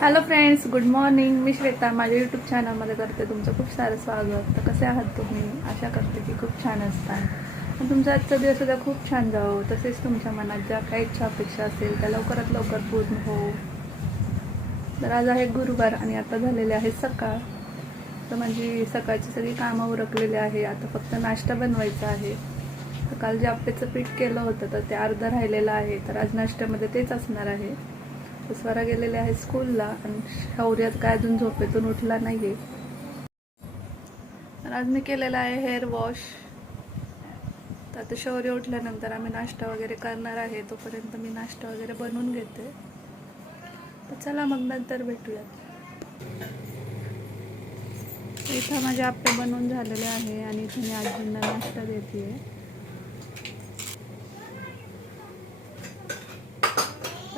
Hello friends, good morning. मी श्वेता माझ्या YouTube चॅनलमध्ये करते तुमचं खूप सारं स्वागत. तर कसे आहात तुम्ही? आशा करते की खूप छान असतात. तुमचा आजचा दिवस सुद्धा खूप छान जावं. तसेच तुमच्या मनात ज्या काही इच्छा अपेक्षा असेल त्या लवकरात लवकर पूर्ण हो. तर आज आहे गुरुवार आणि आता झालेले आहे सकाळ. तर माझी सकाळची सगळी कामं उरकलेली आहे. आता फक्त नाश्ता बनवायचा आहे. तर काल जे आप्पेचं पीठ केलं होतं तर ते अर्धं राहिलेलं आहे. तर आज नाश्त्यामध्ये तेच असणार आहे. स्वरा गेलेले आहे स्कूलला आणि शौर्यात काय अजून झोपेतून उठला नाहीये. तर आज मी केलेला आहे हेअर वॉश. तर आता शौर्य उठल्यानंतर आम्ही नाश्ता वगैरे करणार आहे. तोपर्यंत मी नाश्ता वगैरे बनवून घेते. तर चला मग नंतर भेटूयात. इथं माझे आप्पे बनवून झालेले आहे आणि इथं मी आजींना नाश्ता देते.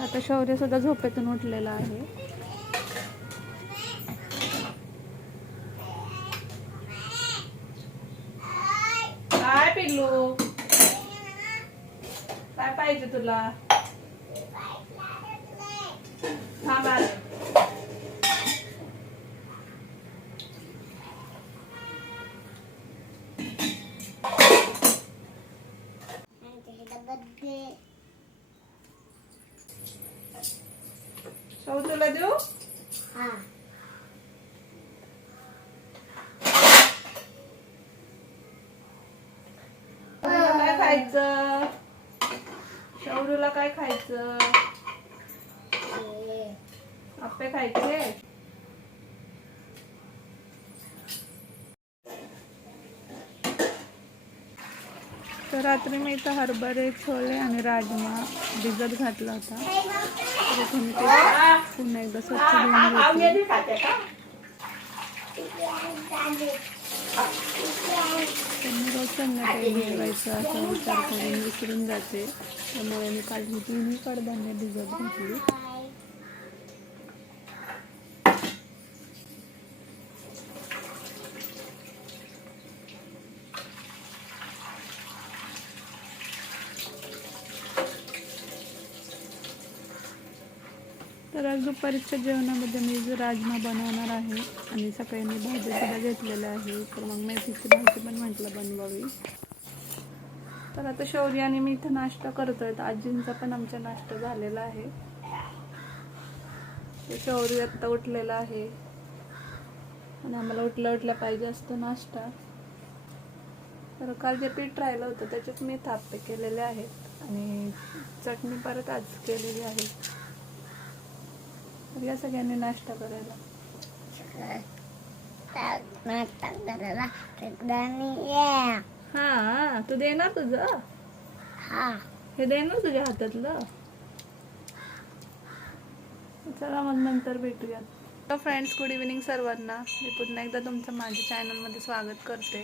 आता शौर्य सुद्धा झोपेतून उठलेला आहे. काय पिल्लू, काय पाहिजे तुला? थांब आले. शौ तुला देऊ? काय खायचं? शौरूला काय खायचं? आप्पे खायचे. तर रात्री मी इथं हरभरे, छोले आणि राजमा भिजत घातला होता. तर इथे मी ते पुन्हा एकदा स्वच्छ धुवून घेतले. त्यांनी रोज संध्याकाळी भिजवायचं असा विचार करून विसरून जाते. त्यामुळे मी काल ही तिन्ही कडधान्य भिजत घातली. तर आज दुपारीच्या जेवणामध्ये मी जो राजमा बनवणार आहे आणि सकाळी मी भाजी सुद्धा घेतलेल्या आहे. तर मग मेथीची भाजी पण म्हटलं बनवावी. तर आता शौर्य आणि मी इथं नाश्ता करतोय. तर आजींचा पण आमचा नाश्ता झालेला आहे. शौर्य आत्ता उठलेला आहे आणि आम्हाला उठल्या पाहिजे असतो नाश्ता. तर काल जे पीठ राहिलं होतं त्याच्यात मी थापे केलेले आहेत आणि चटणी परत आज केलेली आहे. तर या सगळ्यांनी नाश्ता करायला. हा, तू देणार तुझं? हे देणार तुझ्या हातातलं? चला मग नंतर भेटूया. तर फ्रेंड्स, गुड इव्हिनिंग सर्वांना. मी पुन्हा एकदा तुमचं माझ्या चॅनलमध्ये स्वागत करते.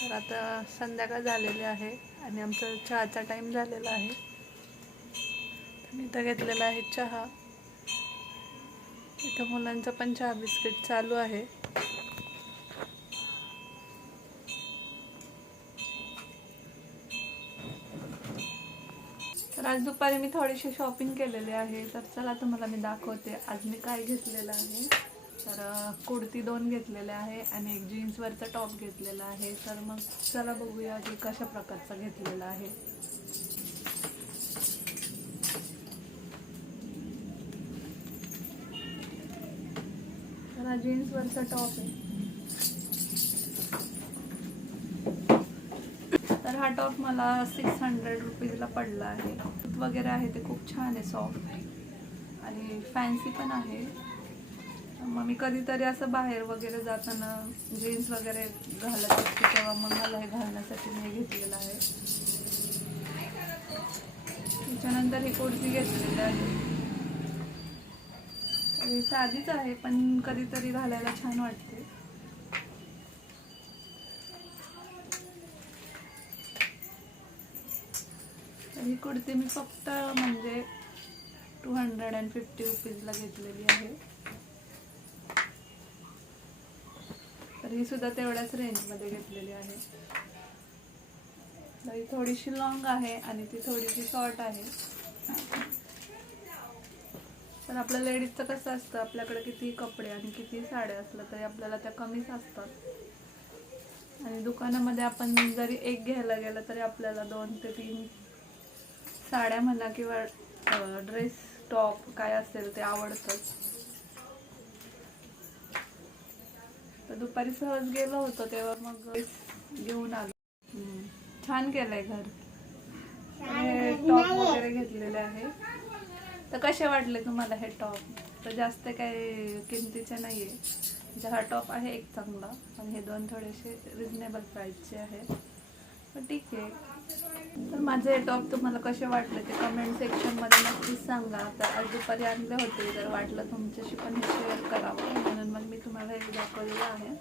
तर आता संध्याकाळ झालेली आहे आणि आमचा चहाचा टाईम झालेला आहे. मी इथं घेतलेला आहे चहा. इथं मुलांचं पण चहा बिस्किट चालू आहे. तर आज दुपारी मी थोडीशी शॉपिंग केलेली आहे. तर चला तुम्हाला मी दाखवते आज मी काय घेतलेलं आहे. तर कुर्ती 2 घेतलेल्या आहे आणि एक जीन्सवरचा टॉप घेतलेला आहे. तर मग चला बघूया की कशा प्रकारचा घेतलेला आहे. तर हा जीन्सवरचा टॉप आहे. तर हा टॉप मला 600 रुपीजला पडला आहे. वगैरे आहे ते खूप छान आहे, सॉफ्ट आणि फॅन्सी पण आहे. मग मी कधीतरी असं बाहेर वगैरे जाताना जीन्स वगैरे घालत असते तेव्हा मग मला हे घालण्यासाठी मी घेतलेलं आहे. त्याच्यानंतर ही कुर्ती घेतलेली आहे. ही साधीच आहे पण कधीतरी घालायला छान वाटते. ही कुर्ती मी फक्त म्हणजे 250 रुपीजला घेतलेली आहे. तर ही सुद्धा तेवढ्याच रेंजमध्ये घेतलेली आहे. ही थोडीशी लॉंग आहे आणि ती थोडीशी शॉर्ट आहे. तर आपल्या लेडीजचं कसं असतं, आपल्याकडे किती कपडे आणि किती साड्या असलं तरी आपल्याला त्या कमीच असतात. आणि दुकानामध्ये आपण जरी एक घ्यायला गेलं तरी आपल्याला 2 ते 3 साड्या म्हणा किंवा ड्रेस टॉप काय असेल ते आवडतंच. तर दुपारी सहज गेलो होतो तेव्हा मग घेऊन आलो. छान केलंय घर. हे टॉप वगैरे घेतलेले आहे. तर कसे वाटले तुम्हाला हे टॉप? तर जास्त काही किमतीचे नाहीये. म्हणजे हा टॉप आहे एक चांगला आणि हे 2 थोडेसे रिजनेबल प्राइसचे आहेत. पण ठीक आहे. तर माझे हे टॉप तुम्हाला कसे वाटले ते कमेंट सेक्शनमध्ये नक्कीच सांगा. तर आज दुपारी आणले होते, तर वाटलं तुमच्याशी पण हे शेअर करावं म्हणून मग मी तुम्हाला हे दाखवलेलं आहे.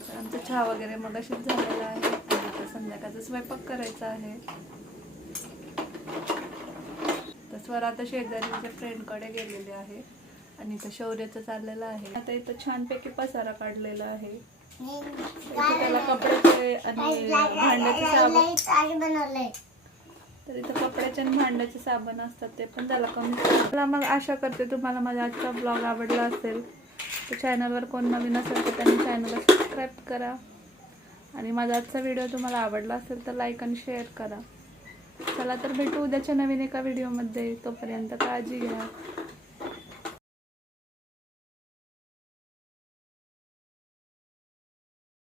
तर आमचा चहा वगैरे मग अशीच झालेला आहे आणि आता संध्याकाळचा स्वयंपाक करायचा आहे. तर स्वर आता शेजारीच्या फ्रेंडकडे गेलेले आहे आणि इथं शौर्याचं चाललेलं आहे. आता इथं छानपैकी पसारा काढलेला आहे. इथे त्याला कपड्याचे आणि भांड्याचे साबण बनवले. तर इथं कपड्याचे आणि भांड्याचे साबण असतात ते पण त्याला कमी. मला मग आशा करते तुम्हाला माझा आजचा ब्लॉग आवडला असेल. तर चॅनलवर कोण नवीन असेल तर त्यांनी चॅनलला सबस्क्राईब करा आणि माझा आजचा व्हिडिओ तुम्हाला आवडला असेल तर लाईक आणि शेअर करा. चला तर भेटू उद्याच्या नवीन एका व्हिडिओमध्ये. तोपर्यंत काळजी घ्या.